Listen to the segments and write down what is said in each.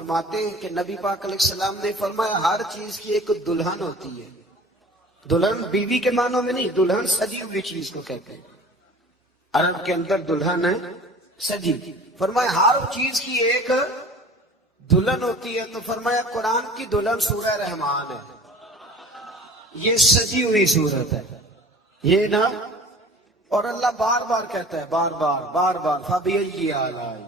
فرماتے ہیں کہ نبی پاک علیہ السلام نے فرمایا ہر چیز کی ایک دلہن ہوتی ہے. دلہن بیوی کے معنوں میں نہیں، دلہن سجی ہوئی چیز کو کہتے ہیں. عرب کے اندر دلہن ہے سجی. فرمایا ہر چیز کی ایک دلہن ہوتی ہے. تو فرمایا قرآن کی دلہن سورہ رحمان ہے. یہ سجی ہوئی صورت ہے یہ نا. اور اللہ بار بار کہتا ہے، بار بار فَبِأَيِّ آلَاءِ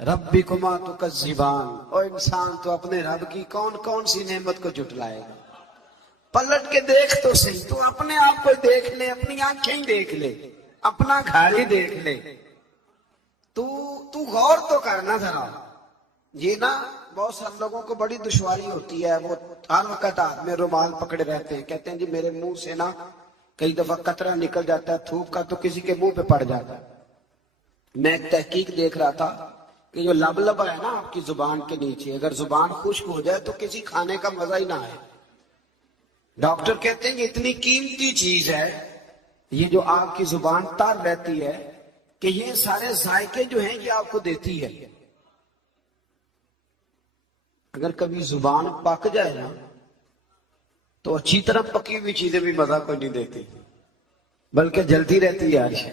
رَبِّكُمَا تُكَذِّبَانِ. او انسان تو اپنے رب کی کون کون سی نعمت کو جھٹلائے گا؟ پلٹ کے دیکھ تو صحیح. تو اپنے آپ کو دیکھ لے، اپنی آنکھیں ہی دیکھ لے، اپنا گھر ہی دیکھ لے. تو غور تو کرنا ذرا. یہ نا بہت سارے لوگوں کو بڑی دشواری ہوتی ہے. وہ ہر وقت ہاتھ میں رومال پکڑے رہتے ہیں، کہتے ہیں جی میرے منہ سے نا کئی دفعہ قطرہ نکل جاتا ہے تھوک کا، تو کسی کے منہ پہ پڑ جاتا ہے. میں ایک تحقیق دیکھ رہا تھا کہ جو لب ہے نا آپ کی زبان کے نیچے، اگر زبان خشک ہو جائے تو کسی کھانے کا مزہ ہی نہ آئے. ڈاکٹر کہتے ہیں یہ اتنی قیمتی چیز ہے یہ جو آپ کی زبان تار رہتی ہے کہ یہ سارے ذائقے جو ہیں یہ آپ کو دیتی ہے. اگر کبھی زبان پک جائے نا تو اچھی طرح پکی ہوئی چیزیں بھی مزہ کوئی نہیں دیتی، بلکہ جلتی رہتی ہے.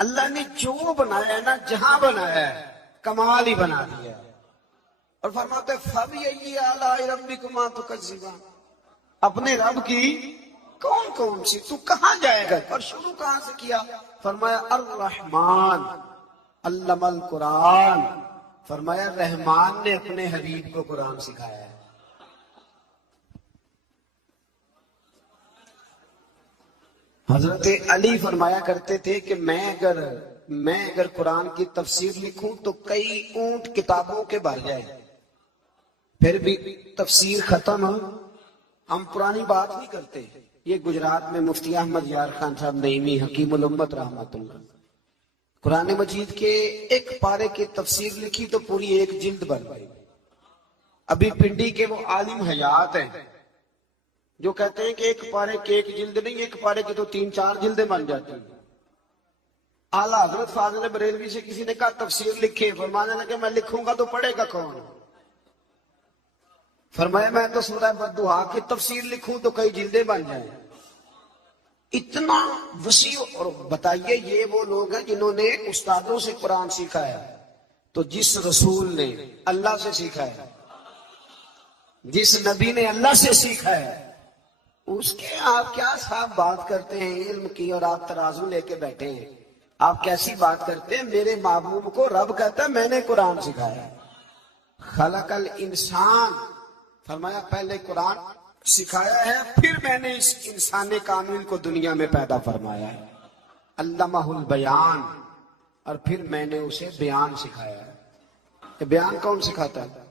اللہ نے جو بنایا ہے نا، جہاں بنایا ہے کمال ہی بنا دیا. اور فرماتے فَبِأَيِّ آلَاءِ رَبِّكُمَا تُكَذِّبَانِ. اپنے رب کی کون کون سی، تو کہاں جائے گا؟ اور شروع کہاں سے کیا؟ فرمایا الرحمن علم القرآن. فرمایا رحمان نے اپنے حبیب کو قرآن سکھایا ہے. حضرت علی فرمایا کرتے تھے کہ میں اگر قرآن کی تفسیر لکھوں تو کئی اونٹ کتابوں کے بھر جائے، پھر بھی تفسیر ختم. ہم پرانی بات نہیں کرتے. یہ گجرات میں مفتی احمد یار خان صاحب نعیمی حکیم الامت رحمۃ اللہ، قرآن مجید کے ایک پارے کی تفسیر لکھی تو پوری ایک جلد بن گئی. ابھی پنڈی کے وہ عالم حیات ہیں جو کہتے ہیں کہ ایک پارے کی ایک جلد نہیں، ایک پارے کی تو 3-4 جلدیں بن جاتی ہیں. اعلیٰ حضرت فاضل بریلوی سے کسی نے کہا تفسیر لکھے، فرمانے لگے میں لکھوں گا تو پڑھے گا کون؟ فرمایا میں تو سورہ بددعا کی تفسیر لکھوں تو کئی جلدیں بن جائیں. اتنا وسیع. اور بتائیے یہ وہ لوگ ہیں جنہوں نے استادوں سے قرآن سیکھا ہے. تو جس رسول نے اللہ سے سیکھا ہے، جس نبی نے اللہ سے سیکھا ہے، اس کے آپ کیا صاحب بات کرتے ہیں علم کی، اور آپ ترازو لے کے بیٹھے ہیں. آپ کیسی بات کرتے ہیں؟ میرے محبوب کو رب کہتا ہے میں نے قرآن سکھایا. خلق الانسان. فرمایا پہلے قرآن سکھایا ہے، پھر میں نے اس انسان کامل کو دنیا میں پیدا فرمایا ہے. علمہ البیان. اور پھر میں نے اسے بیان سکھایا ہے. کہ بیان کون سکھاتا ہے؟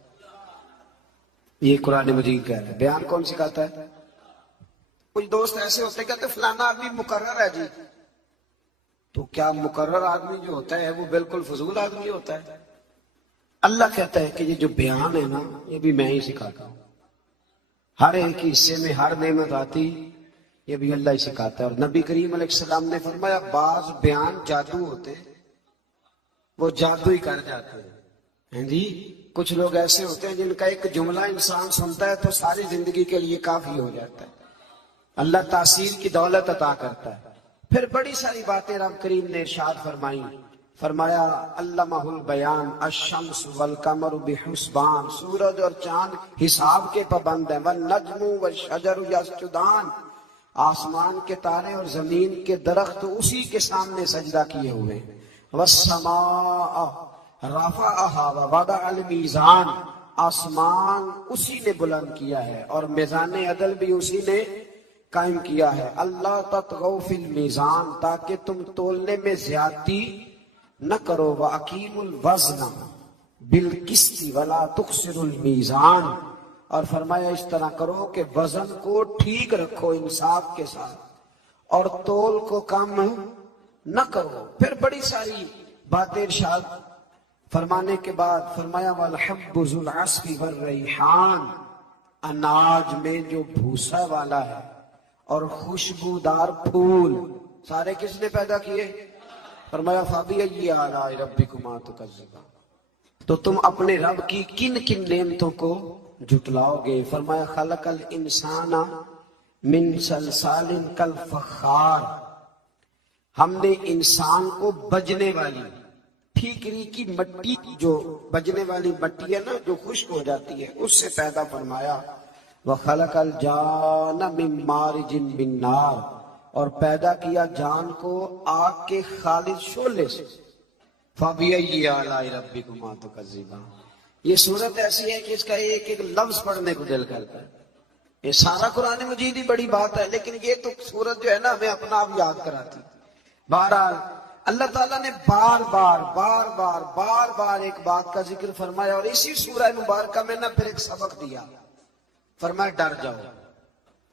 یہ قرآن مجید کہہ رہا ہے. بیان کون سکھاتا ہے؟ کچھ دوست ایسے ہوتے ہیں کہتے فلانا آدمی مقرر ہے جی. تو کیا مقرر آدمی جو ہوتا ہے وہ بالکل فضول آدمی ہوتا ہے؟ اللہ کہتا ہے کہ یہ جو بیان ہے نا یہ بھی میں ہی سکھاتا ہوں. ہر ایک حصے میں ہر نعمت آتی یہ بھی اللہ ہی سکھاتا ہے. اور نبی کریم علیہ السلام نے فرمایا بعض بیان جادو ہوتے ہیں، وہ جادو ہی کر جاتے ہیں جی. کچھ لوگ ایسے ہوتے ہیں جن کا ایک جملہ انسان سنتا ہے تو ساری زندگی کے لیے کافی ہو جاتا ہے. اللہ تاثیر کی دولت عطا کرتا ہے. پھر بڑی ساری باتیں رب کریم نے ارشاد فرمائی. فرمایا علمہ البیان الشمس والقمر بحسبان. سورج اور چاند حساب کے پابند ہیں. والنجم والشجر یسجدان. آسمان کے تارے اور زمین کے درخت اسی کے سامنے سجدہ کیے ہوئے. والسماء رفعها ووضع المیزان. آسمان اسی نے بلند کیا ہے اور میزان عدل بھی اسی نے قائم کیا ہے. اللہ تطغوا فی المیزان. تاکہ تم تولنے میں زیادتی نہ کرو. وَأَقِیمُوا الْوَزْنَ بِالْقِسْطِ وَلَا تُخْسِرُوا الْمِیزَانَ. اور فرمایا اس طرح کرو کہ وزن کو ٹھیک رکھو انصاف کے ساتھ، اور تول کو کم نہ کرو. پھر بڑی ساری باتیں ارشاد فرمانے کے بعد فرمایا وَالْحَبُّ ذُو الْعَصْفِ وَالرَّیحَانِ. اناج میں جو بھوسا والا ہے اور خوشبودار پھول سارے کس نے پیدا کیے؟ فرمایا فَبِأَيِّ آلَاءِ رَبِّكُمَا تُكَذِّبَانِ. تو تم اپنے رب کی کن کن نعمتوں کو جھٹلاؤ گے؟ فرمایا خلق الانسان من صلصال کالفخار، ہم نے انسان کو بجنے والی ٹھیکری کی مٹی، جو بجنے والی مٹی ہے نا جو خشک ہو جاتی ہے، اس سے پیدا فرمایا۔ وَخَلَقَ الْجَانَ مِن مَارِجٍ مِن نَارٍ، اور پیدا کیا جان کو آگ کے خالص شعلے سے۔ فَبِأَيِّ آلَاءِ رَبِّكُمَا تُكَذِّبَانِ، یہ صورت ایسی ہے کہ اس کا ایک ایک لفظ پڑھنے کو دل کرتا ہے۔ یہ سارا قرآن مجید ہی بڑی بات ہے، لیکن یہ تو صورت جو ہے نا ہمیں اپنا آپ یاد کراتی۔ بہرحال اللہ تعالیٰ نے بار بار ایک بات کا ذکر فرمایا، اور اسی سورہ مبارکہ میں نہ پھر ایک سبق دیا۔ فرمایا ڈر جاؤ،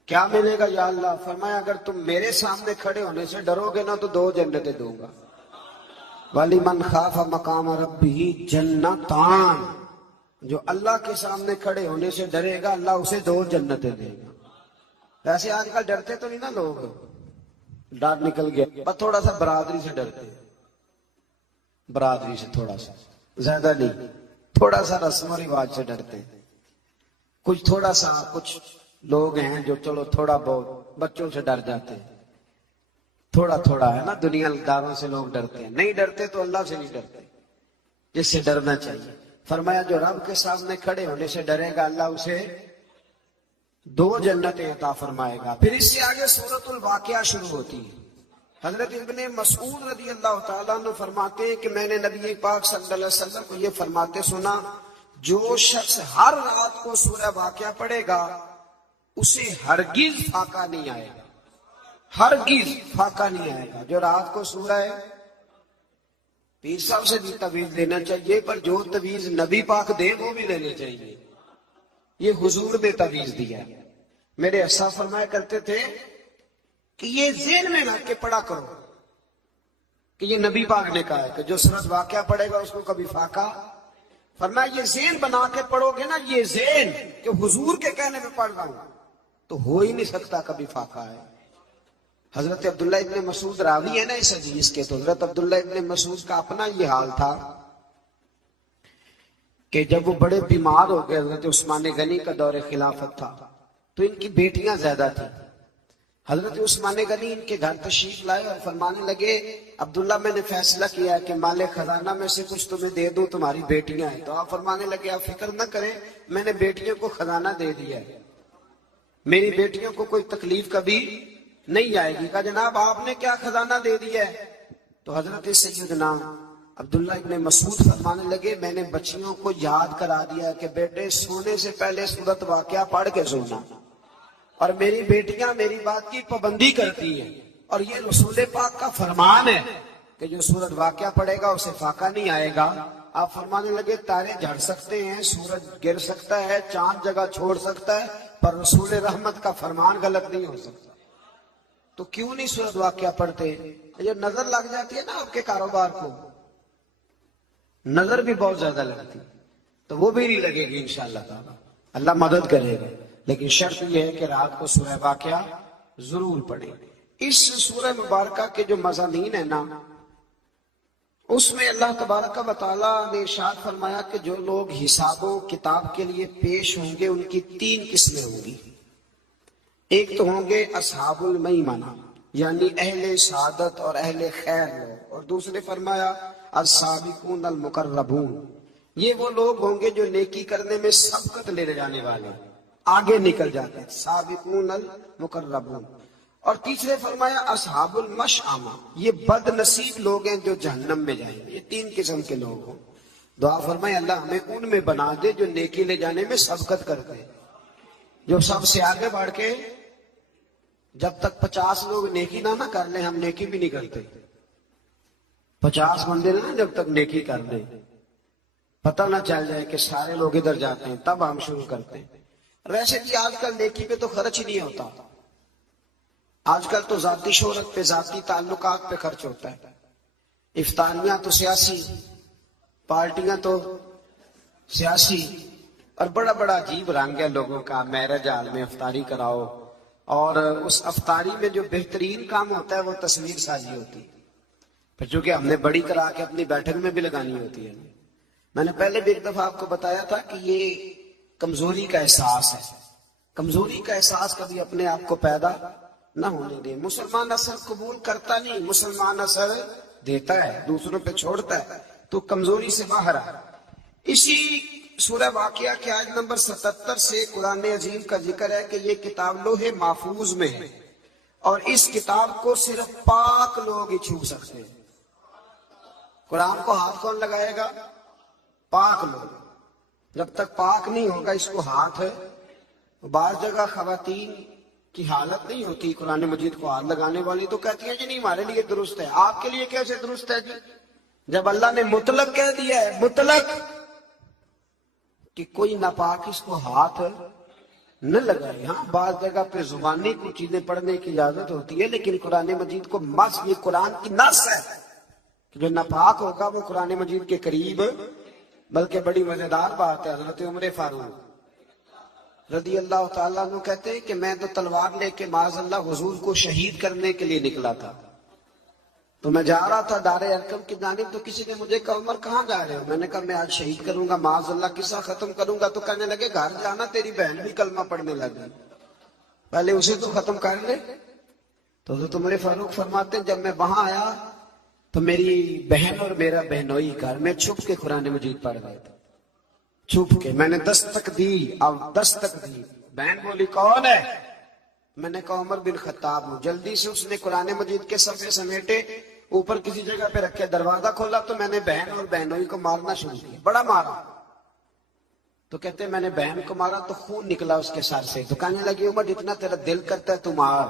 کیا ملے گا یا اللہ؟ فرمایا اگر تم میرے سامنے کھڑے ہونے سے ڈرو گے نا تو 2 جنتیں دوں گا۔ وَلِمَنْ خَافَ مَقَامَ رَبِّهِ جَنَّتَانِ، جو اللہ کے سامنے کھڑے ہونے سے ڈرے گا اللہ اسے 2 جنتیں دے گا۔ ویسے آج کل ڈرتے تو نہیں نا لوگ، ڈر نکل گیا، بس تھوڑا سا برادری سے ڈرتے ہیں، برادری سے تھوڑا سا، زیادہ نہیں، تھوڑا سا رسم و رواج سے ڈرتے ہیں۔ کچھ لوگ ہیں جو چلو تھوڑا بہت بچوں سے ڈر جاتے ہیں، تھوڑا ہے نا، دنیا داروں سے لوگ ڈرتے ہیں، نہیں ڈرتے تو اللہ سے نہیں ڈرتے، جس سے ڈرنا چاہیے۔ فرمایا جو رب کے سامنے کھڑے ہونے سے ڈرے گا اللہ اسے 2 جنتیں عطا فرمائے گا۔ پھر اس سے آگے سورۃ الواقعہ شروع ہوتی ہے۔ حضرت ابن مسعود رضی اللہ تعالیٰ عنہ فرماتے ہیں کہ میں نے نبی پاک صلی اللہ علیہ وسلم کو یہ فرماتے سنا، جو شخص ہر رات کو سورہ واقعہ پڑھے گا اسے ہرگز فاقہ نہیں آئے گا، ہرگز فاقہ نہیں آئے گا۔ جو رات کو سورہ پیر صاحب سے بھی تویز لینا چاہیے، پر جو تویز نبی پاک دے وہ بھی لینے چاہیے، یہ حضور نے تویز دیا ہے۔ میرے اسا فرمایا کرتے تھے کہ یہ ذہن میں رکھ کے پڑھا کرو کہ یہ نبی پاک نے کہا ہے کہ جو سورۃ واقعہ پڑھے گا اس کو کبھی فاقہ، فرمایا یہ ذہن بنا کے پڑھو گے نا، یہ ذہن کہ حضور کے کہنے میں پڑھ رہا ہوں تو ہو ہی نہیں سکتا کبھی فاقہ ہے۔ حضرت عبداللہ ابن مسعود راوی ہے نا اس حدیث کے، تو حضرت عبداللہ ابن مسعود کا اپنا یہ حال تھا کہ جب وہ بڑے بیمار ہو گئے، حضرت عثمان غنی کا دور خلافت تھا، تو ان کی بیٹیاں زیادہ تھیں۔ حضرت عثمان غنی ان کے گھر تشریف لائے اور فرمانے لگے عبداللہ میں نے فیصلہ کیا ہے کہ مال خزانہ میں سے کچھ تمہیں دے دوں، تمہاری بیٹیاں ہیں۔ تو آپ فرمانے لگے آپ فکر نہ کریں، میں نے بیٹیوں کو خزانہ دے دیا ہے، میری بیٹیوں کو کوئی تکلیف کبھی نہیں آئے گی۔ کہا جناب آپ نے کیا خزانہ دے دیا ہے؟ تو حضرت سیدنا عبداللہ ابن مسعود فرمانے لگے میں نے بچیوں کو یاد کرا دیا کہ بیٹے سونے سے پہلے سورۃ واقعہ پڑھ کے سونا، اور میری بیٹیاں میری بات کی پابندی کرتی ہیں، اور یہ رسول پاک کا فرمان ہے کہ جو سورۃ واقعہ پڑھے گا اسے فاقہ نہیں آئے گا۔ آپ فرمانے لگے تارے جھڑ سکتے ہیں، سورج گر سکتا ہے، چاند جگہ چھوڑ سکتا ہے، پر رسول رحمت کا فرمان غلط نہیں ہو سکتا۔ تو کیوں نہیں سورۃ واقعہ پڑھتے؟ یہ نظر لگ جاتی ہے نا آپ کے کاروبار کو، نظر بھی بہت زیادہ لگتی، تو وہ بھی نہیں لگے گی انشاءاللہ تعالی، اللہ مدد کرے گا، لیکن شرط یہ ہے کہ رات کو سورہ واقعہ ضرور پڑھیں۔ اس سورہ مبارکہ کے جو مضامین ہیں نا، اس میں اللہ تبارک و تعالیٰ نے ارشاد فرمایا کہ جو لوگ حساب و کتاب کے لیے پیش ہوں گے ان کی 3 قسمیں ہوں گی۔ ایک تو ہوں گے اصحاب المیمنہ، یعنی اہل سعادت اور اہل خیر لوگ، اور دوسرے فرمایا السابقون المقربون، یہ وہ لوگ ہوں گے جو نیکی کرنے میں سبقت لے جانے والے، آگے نکل جاتے ہیں، سابقون المقربون۔ اور تیسرے فرمایا اصحاب المشأمہ، یہ بد نصیب لوگ ہیں جو جہنم میں جائیں گے۔ یہ 3 قسم کے لوگ ہوں۔ دعا فرمائے اللہ ہمیں ان میں بنا دے جو نیکی لے جانے میں سبقت کرتے ہیں، جو سب سے آگے بڑھ کے جب تک 50 لوگ نیکی نہ کر لیں ہم نیکی بھی نہیں کرتے۔ 50 بندے نہ جب تک نیکی کر لیں، پتہ نہ چل جائے کہ سارے لوگ ادھر جاتے ہیں، تب ہم شروع کرتے ہیں۔ ویسے بھی آج کل نیکی پہ تو خرچ ہی نہیں ہوتا، آج کل تو ذاتی شہرت پہ، ذاتی تعلقات پہ خرچ ہوتا ہے۔ افطاریاں تو سیاسی، پارٹیاں تو سیاسی، اور بڑا بڑا عجیب رنگ ہے لوگوں کا، میرج ہال میں افطاری کراؤ، اور اس افطاری میں جو بہترین کام ہوتا ہے وہ تصویر سازی ہوتی ہے، پھر چونکہ ہم نے بڑی کرا کے اپنی بیٹھک میں بھی لگانی ہوتی ہے، میں نے پہلے بھی ایک دفعہ آپ کو بتایا تھا کہ یہ کمزوری کا احساس ہے. کمزوری کا احساس کبھی اپنے آپ کو پیدا نہ ہونے دیں. مسلمان اثر قبول کرتا نہیں، مسلمان اثر دیتا ہے، دوسروں پہ چھوڑتا ہے، تو کمزوری سے باہر آ. اسی سورہ واقعہ کے آیت نمبر 77 سے قرآن عظیم کا ذکر ہے کہ یہ کتاب لوح محفوظ میں ہے اور اس کتاب کو صرف پاک لوگ ہی چھو سکتے ہیں. قرآن کو ہاتھ کون لگائے گا؟ پاک لوگ. جب تک پاک نہیں ہوگا اس کو ہاتھ ہے. بعض جگہ خواتین کی حالت نہیں ہوتی قرآن مجید کو ہاتھ لگانے والی، تو کہتی ہیں جی نہیں ہمارے لیے درست ہے. آپ کے لیے کیسے درست ہے جی؟ جب اللہ نے مطلق کہہ دیا ہے، مطلق، کہ کوئی ناپاک اس کو ہاتھ نہ لگائے. ہاں بعض جگہ پہ زبانی کچھ چیزیں پڑھنے کی اجازت ہوتی ہے، لیکن قرآن مجید کو مس، یہ قرآن کی نص ہے کہ جو ناپاک ہوگا وہ قرآن مجید کے قریب. بلکہ بڑی مزیدار بات ہے، حضرت عمر فاروق رضی اللہ تعالیٰ عنہ کہتے ہیں کہ میں تو تلوار لے کے معاذ اللہ حضور کو شہید کرنے کے لیے نکلا تھا. تو میں جا رہا تھا دار ارقم کی جانب، تو کسی نے مجھے کہا عمر کہاں جا رہے ہو؟ میں نے کہا میں آج شہید کروں گا، معاذ اللہ قصہ ختم کروں گا. تو کہنے لگے گھر جانا، تیری بہن بھی کلمہ پڑھنے لگی، پہلے اسے تو ختم کر لے. تو حضرت عمر فاروق فرماتے ہیں جب میں وہاں آیا تو میری بہن اور میرا بہنوئی گھر میں چھپ کے قرآن مجید پڑھ رہے تھے. چھپ کے میں نے دستک دی. اب دستک دی، بہن بولی کون ہے؟ میں نے کہا عمر بن خطاب ہوں. جلدی سے اس نے قرآن مجید کے صفحے سمیٹے، اوپر کسی جگہ پہ رکھے، دروازہ کھولا تو میں نے بہن اور بہنوئی کو مارنا شروع کیا. بڑا مارا. تو کہتے میں نے بہن کو مارا تو خون نکلا اس کے سر سے. تو کہنے لگی عمر جتنا تیرا دل کرتا ہے تو مار،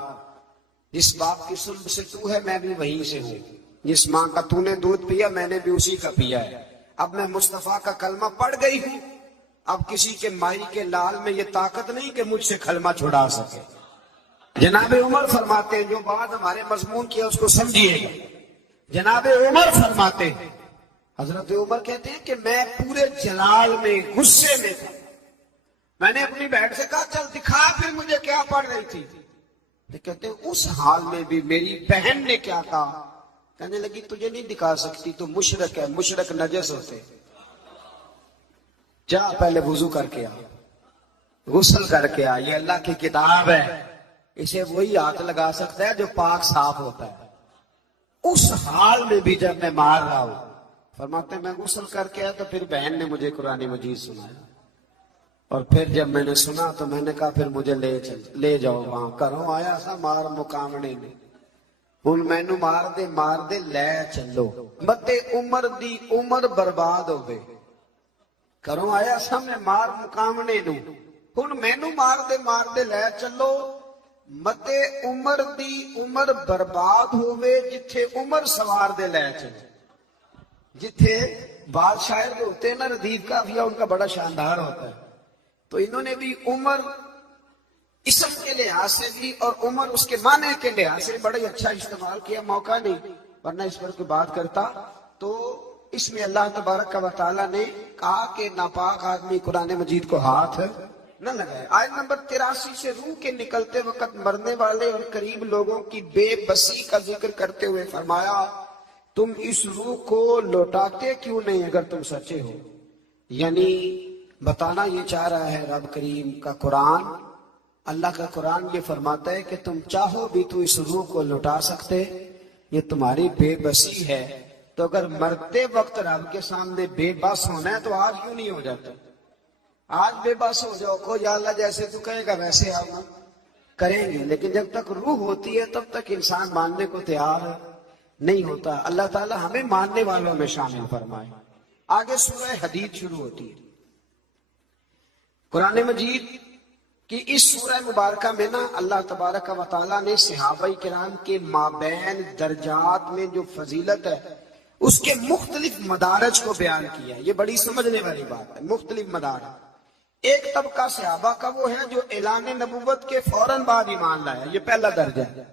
جس باپ کی سلب سے تو ہے میں بھی وہیں سے ہوں، جس ماں کا تو نے دودھ پیا میں نے بھی اسی کا پیا ہے. اب میں مصطفیٰ کا کلمہ پڑھ گئی ہوں، اب کسی کے مائی کے لال میں یہ طاقت نہیں کہ مجھ سے کلمہ چھڑا سکے. جناب عمر فرماتے ہیں جو بات ہمارے مضمون کی ہے اس کو سمجھیے گا. جناب عمر فرماتے ہیں، حضرت عمر کہتے ہیں کہ میں پورے جلال میں، غصے میں تھا. میں نے اپنی بہن سے کہا چل دکھا پھر مجھے کیا پڑھ رہی تھی. کہتے ہیں اس حال میں بھی میری بہن نے کیا کہا. کہنے لگی تجھے نہیں دکھا سکتی، تو مشرک ہے، مشرک نجس ہوتے. جا پہلے وضو کر کے آ، غسل کر کے آ، یہ اللہ کی کتاب ہے، اسے وہی ہاتھ لگا سکتا ہے جو پاک صاف ہوتا ہے. اس حال میں بھی جب میں مار رہا ہوں، فرماتے میں غسل کر کے آیا تو پھر بہن نے مجھے قرآن مجید سنایا. اور پھر جب میں نے سنا تو میں نے کہا پھر مجھے لے جاؤ وہاں. کرو آیا سا مار مقامنے میں، ہن مینو مار دے لے چلو، متے عمر دی عمر برباد ہو گئے. کرو آیا سا میں مار مقامنے نو، ہن مینو مار دے لے چلو، متے عمر دی عمر برباد ہوئے، جتھے عمر سوار دے لے چلو. جتھے بعض شاعر جو ہوتے ہیں نا ردیف کافیہ ان کا بڑا شاندار ہوتا ہے، تو انہوں نے بھی عمر اسم کے لحاظ سے بھی اور عمر اس کے معنی کے لحاظ سے بڑا ہی اچھا استعمال کیا. موقع نہیں ورنہ اس پر کوئی بات کرتا. تو اس میں اللہ تبارک و تعالیٰ نے کہا کہ ناپاک آدمی قرآن مجید کو ہاتھ نہ لگائے. آیت نمبر 83 سے روح کے نکلتے وقت مرنے والے اور قریب لوگوں کی بے بسی کا ذکر کرتے ہوئے فرمایا تم اس روح کو لوٹاتے کیوں نہیں اگر تم سچے ہو. یعنی بتانا یہ چاہ رہا ہے رب کریم کا قرآن، اللہ کا قرآن یہ فرماتا ہے کہ تم چاہو بھی تو اس روح کو لوٹا سکتے، یہ تمہاری بے بسی ہے. تو اگر مرتے وقت رب کے سامنے بے بس ہونا ہے تو آج کیوں نہیں ہو جاتا؟ آج بے بس ہو جاؤ، کو یا اللہ جیسے تو کہے گا ویسے آؤ کریں گے. لیکن جب تک روح ہوتی ہے تب تک انسان ماننے کو تیار نہیں ہوتا. اللہ تعالی ہمیں ماننے والوں میں شامل فرمائے. آگے سورہ حدید شروع ہوتی ہے. قرآن مجید کی اس سورہ مبارکہ میں نا اللہ تبارک و تعالیٰ نے صحابہ کرام کے مابین درجات میں جو فضیلت ہے اس کے مختلف مدارج کو بیان کیا ہے. یہ بڑی سمجھنے والی بات ہے. مختلف مدارج. ایک طبقہ صحابہ کا وہ ہے جو اعلان نبوت کے فوراً بعد ایمان لایا، یہ پہلا درجہ ہے.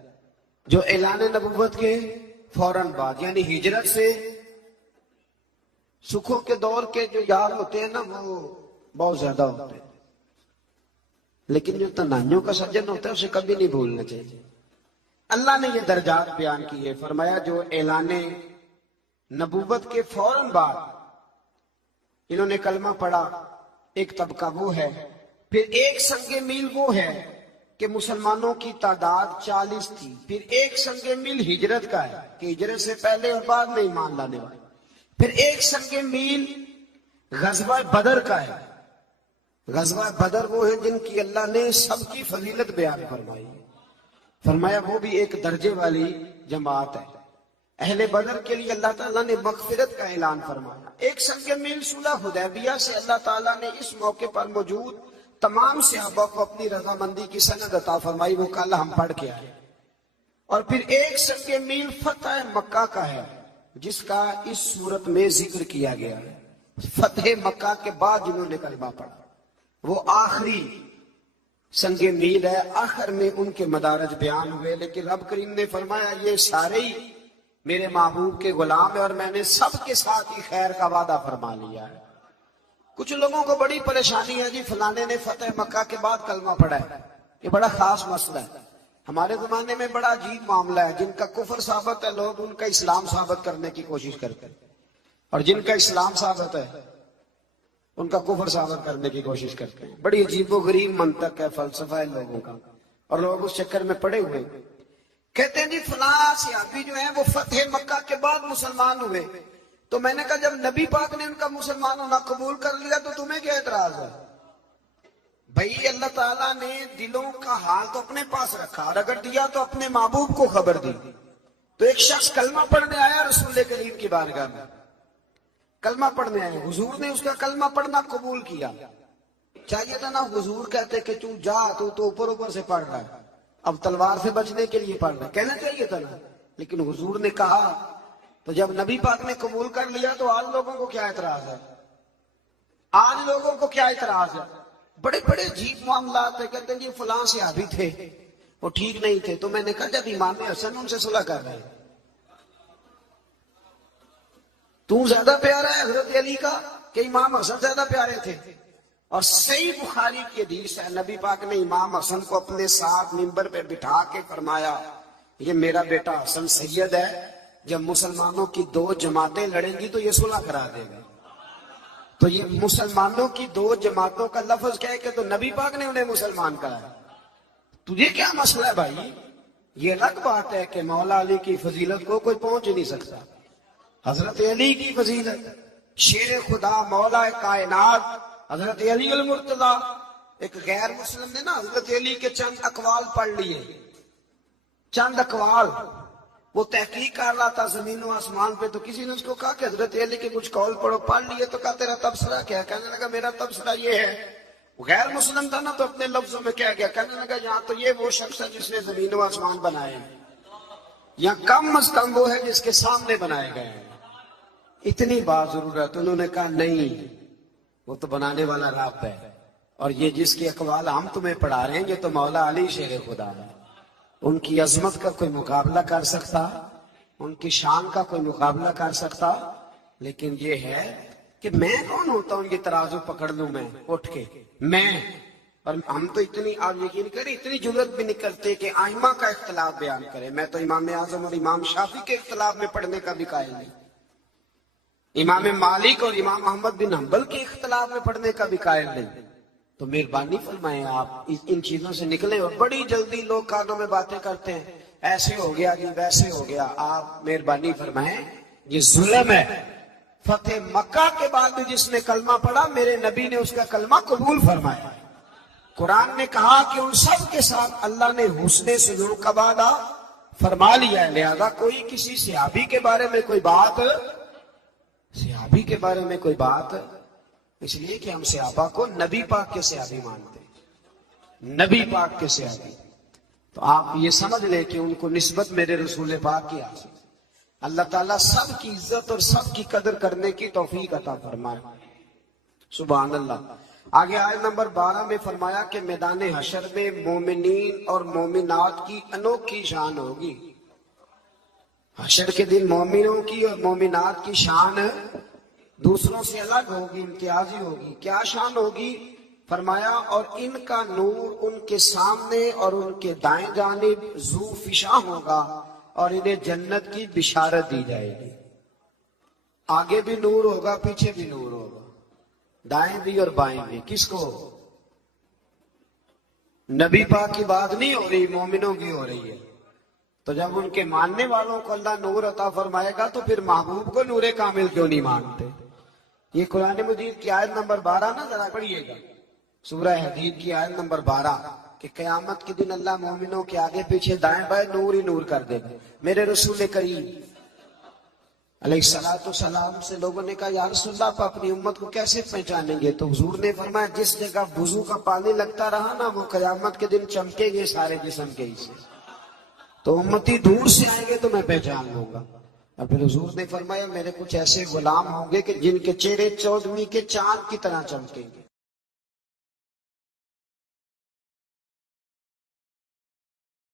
جو اعلان نبوت کے فوراً بعد یعنی ہجرت سے سکھوں کے دور کے جو یار ہوتے ہیں نا وہ بہت زیادہ ہوتے ہیں، لیکن جو تنہائیوں کا سجن ہوتا ہے اسے کبھی نہیں بھولنا چاہیے. اللہ نے یہ درجات بیان کیے. فرمایا جو اعلان نبوت کے فوراً بعد انہوں نے کلمہ پڑھا، ایک طبقہ وہ ہے. پھر ایک سنگ میل وہ ہے کہ مسلمانوں کی تعداد 40 تھی. پھر ایک سنگ میل ہجرت کا ہے کہ ہجرت سے پہلے اور بعد میں ایمان لانے والے. پھر ایک سنگ میل غزوہ بدر کا ہے. غزوہ بدر وہ ہے جن کی اللہ نے سب کی فضیلت بیان فرمائی. فرمایا وہ بھی ایک درجے والی جماعت ہے. اہل بدر کے لیے اللہ تعالیٰ نے مغفرت کا اعلان فرمایا. ایک سنگ میل صلح حدیبیہ سے اللہ تعالیٰ نے اس موقع پر موجود تمام صحابہ کو اپنی رضامندی کی سند عطا فرمائی، وہ کل ہم پڑھ کے آئے. اور پھر ایک سنگ میل فتح مکہ کا ہے جس کا اس صورت میں ذکر کیا گیا ہے. فتح مکہ کے بعد جنہوں نے کلمہ پڑھا وہ آخری سنگ میل ہے. آخر میں ان کے مدارج بیان ہوئے، لیکن رب کریم نے فرمایا یہ سارے ہی میرے محبوب کے غلام ہیں اور میں نے سب کے ساتھ ہی خیر کا وعدہ فرما لیا ہے. کچھ لوگوں کو بڑی پریشانی ہے جی فلانے نے فتح مکہ کے بعد کلمہ پڑھا ہے. یہ بڑا خاص مسئلہ ہے. ہمارے زمانے میں بڑا عجیب معاملہ ہے. جن کا کفر ثابت ہے لوگ ان کا اسلام ثابت کرنے کی کوشش کرتے ہیں، اور جن کا اسلام ثابت ہے ان کا کفر ثابت کرنے کی کوشش کرتے ہیں. بڑی عجیب و غریب منطق ہے، فلسفہ ہے لوگوں کا، اور لوگ اس چکر میں پڑے ہوئے. کہتے ہیں جی فلاں صحابی جو ہیں وہ فتح مکہ کے بعد مسلمان ہوئے. تو میں نے کہا جب نبی پاک نے ان کا مسلمان ہونا قبول کر لیا تو تمہیں کیا اعتراض ہے؟ بھئی اللہ تعالیٰ نے دلوں کا حال تو اپنے پاس رکھا، اور اگر دیا تو اپنے محبوب کو خبر دی. تو ایک شخص کلمہ پڑھنے آیا رسول کریم کی بارگاہ میں، کلمہ پڑھنے آئے. حضور نے اس کا کلمہ پڑھنا قبول کیا. چاہیے تھا نا حضور کہتے کہ تو جا، تو اوپر سے پڑھ رہا ہے، اب تلوار سے بچنے کے لیے پڑھ رہا ہے، کہنا چاہیے تھا نا. لیکن حضور نے کہا. تو جب نبی پاک نے قبول کر لیا تو آج لوگوں کو کیا اعتراض ہے؟ آج لوگوں کو کیا اعتراض ہے؟ بڑے بڑے عجیب معاملات ہیں. کہتے ہیں جی فلاں صحابی تھے وہ ٹھیک نہیں تھے. تو میں نے کہا جب امام حسن ان سے صلح کر رہے ہیں، تو زیادہ پیارا ہے حضرت علی کا کہ امام حسن زیادہ پیارے تھے؟ اور صحیح بخاری کی حدیث ہے، نبی پاک نے امام حسن کو اپنے ساتھ منبر پہ بٹھا کے فرمایا یہ میرا بیٹا حسن سید ہے، جب مسلمانوں کی 2 جماعتیں لڑیں گی تو یہ صلح کرا دے گا. تو یہ مسلمانوں کی 2 جماعتوں کا لفظ کہہ کے تو نبی پاک نے انہیں مسلمان کرایا. تجھے کیا مسئلہ ہے بھائی؟ یہ الگ بات ہے کہ مولا علی کی فضیلت کو کوئی پہنچ نہیں سکتا. حضرت علی کی فضیلت، شیر خدا مولا کائنات حضرت علی المرتضیٰ. ایک غیر مسلم نے نا حضرت علی کے چند اقوال پڑھ لیے، چند اقوال. وہ تحقیق کر رہا تھا زمین و آسمان پہ، تو کسی نے اس کو کہا کہ حضرت علی کے کچھ قول پڑھو. پڑھ لیے تو کہا تیرا تبصرہ کیا ہے؟ کہنے لگا میرا تبصرہ یہ ہے. وہ غیر مسلم تھا نا تو اپنے لفظوں میں کہہ گیا. کہنے لگا یہاں تو یہ وہ شخص ہے جس نے زمین و آسمان بنائے ہیں، یا کم از کم وہ ہے جس کے سامنے بنائے گئے ہیں. اتنی بات ضرورت. انہوں نے کہا نہیں، وہ تو بنانے والا رب ہے، اور یہ جس کے اقوال ہم تمہیں پڑھا رہے ہیں یہ تو مولا علی شیر خدا ہے. ان کی عظمت کا کوئی مقابلہ کر سکتا، ان کی شان کا کوئی مقابلہ کر سکتا؟ لیکن یہ ہے کہ میں کون ہوتا ہوں یہ ترازو پکڑ لوں میں اٹھ کے؟ میں اور ہم تو اتنی، آپ یقین کریں اتنی جرت بھی نہیں کرتے کہ ائمہ کا اختلاف بیان کرے. میں تو امام اعظم اور امام شافعی کے اختلاف میں پڑھنے کا بھی قائل نہیں، امام مالک اور امام احمد بن حنبل کے اختلاف میں پڑھنے کا بھی قائل نہیں. تو مہربانی فرمائیں آپ ان چیزوں سے نکلیں. اور بڑی جلدی لوگ کانوں میں باتیں کرتے ہیں، ایسے ہو گیا جی ویسے ہو گیا. آپ مہربانی فرمائیں یہ ظلم ہے. فتح مکہ کے بعد بھی جس نے کلمہ پڑھا میرے نبی نے اس کا کلمہ قبول فرمایا. قرآن نے کہا کہ ان سب کے ساتھ اللہ نے حسن سلوک کا وعدہ فرما لیا ہے. لہذا کوئی کسی صحابی کے بارے میں کوئی بات، صحابی کے بارے میں کوئی بات، اس لیے کہ ہم صحابہ کو نبی پاک کے صحابی مانتے ہیں، نبی پاک کے صحابی. تو آپ یہ سمجھ لیں کہ ان کو نسبت میرے رسول پاک کی حاصل. اللہ تعالیٰ سب کی عزت اور سب کی قدر کرنے کی توفیق عطا فرمائے. سبحان اللہ. آگے آیت نمبر 12 میں فرمایا کہ میدان حشر میں مومنین اور مومنات کی انوکھی شان ہوگی. حشر کے دن مومنوں کی اور مومنات کی شان دوسروں سے الگ ہوگی، امتیازی ہوگی. کیا شان ہوگی؟ فرمایا اور ان کا نور ان کے سامنے اور ان کے دائیں جانب ذو فشاں ہوگا اور انہیں جنت کی بشارت دی جائے گی. آگے بھی نور ہوگا، پیچھے بھی نور ہوگا. دائیں بھی اور بائیں بھی. کس کو؟ نبی پاک کی بات نہیں ہو رہی، مومنوں کی ہو رہی ہے. تو جب ان کے ماننے والوں کو اللہ نور عطا فرمائے گا تو پھر محبوب کو نور کامل کیوں نہیں مانتے؟ یہ قرآن مجید کی آیت نمبر 12 نا، ذرا پڑھیے گا، سورہ حدید کی آیت نمبر 12 کہ قیامت کے دن اللہ مومنوں کے آگے پیچھے دائیں بائیں نور ہی نور کر دے گا. میرے رسول کریم علیہ الصلوۃ والسلام سے لوگوں نے کہا یا رسول اللہ آپ اپنی امت کو کیسے پہچانیں گے؟ تو حضور نے فرمایا جس جگہ وضو کا پانی لگتا رہا نا وہ قیامت کے دن چمکیں گے سارے جسم کے حصے. تو امتی دور سے آئیں گے تو میں پہچان لوں گا. اور پھر حضور نے فرمایا میرے کچھ ایسے غلام ہوں گے کہ جن کے چہرے 14ویں کے چاند کی طرح چمکیں گے.